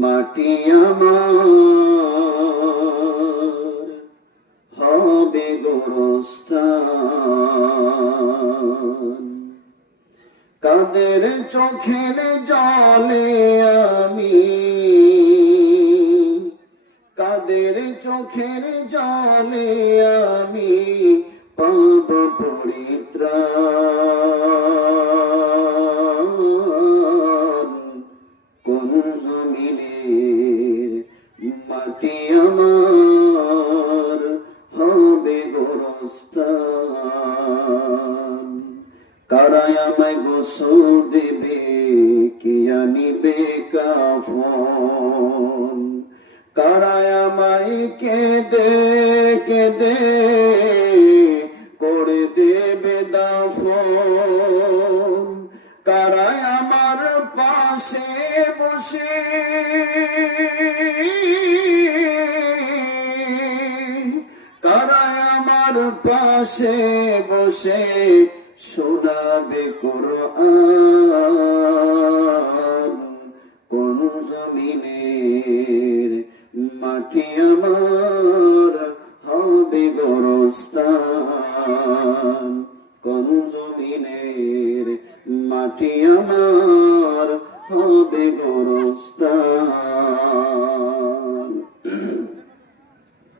মাটি আমার হবে গোরস্থান, কাদের চোখের জলে আমি, কাদের চোখের জলে আমি পাব পরিত্রাণ। কোন জমিনের মাটি আমার হবে গোরস্থান, কারায় আমায় গোসল দেবে, কে আনিবে কাফন, কারায় আমায় কেঁদে কেঁদে করে দেবে দাফন, কারায় আমার পাশে বসে কারায় আমার পাশে বসে শোনাবে কোরআন। কোন জমিনের মাটি আমার হবে গোরস্থান, কোন জমিনের মাটি আমার হবে গোরস্থান।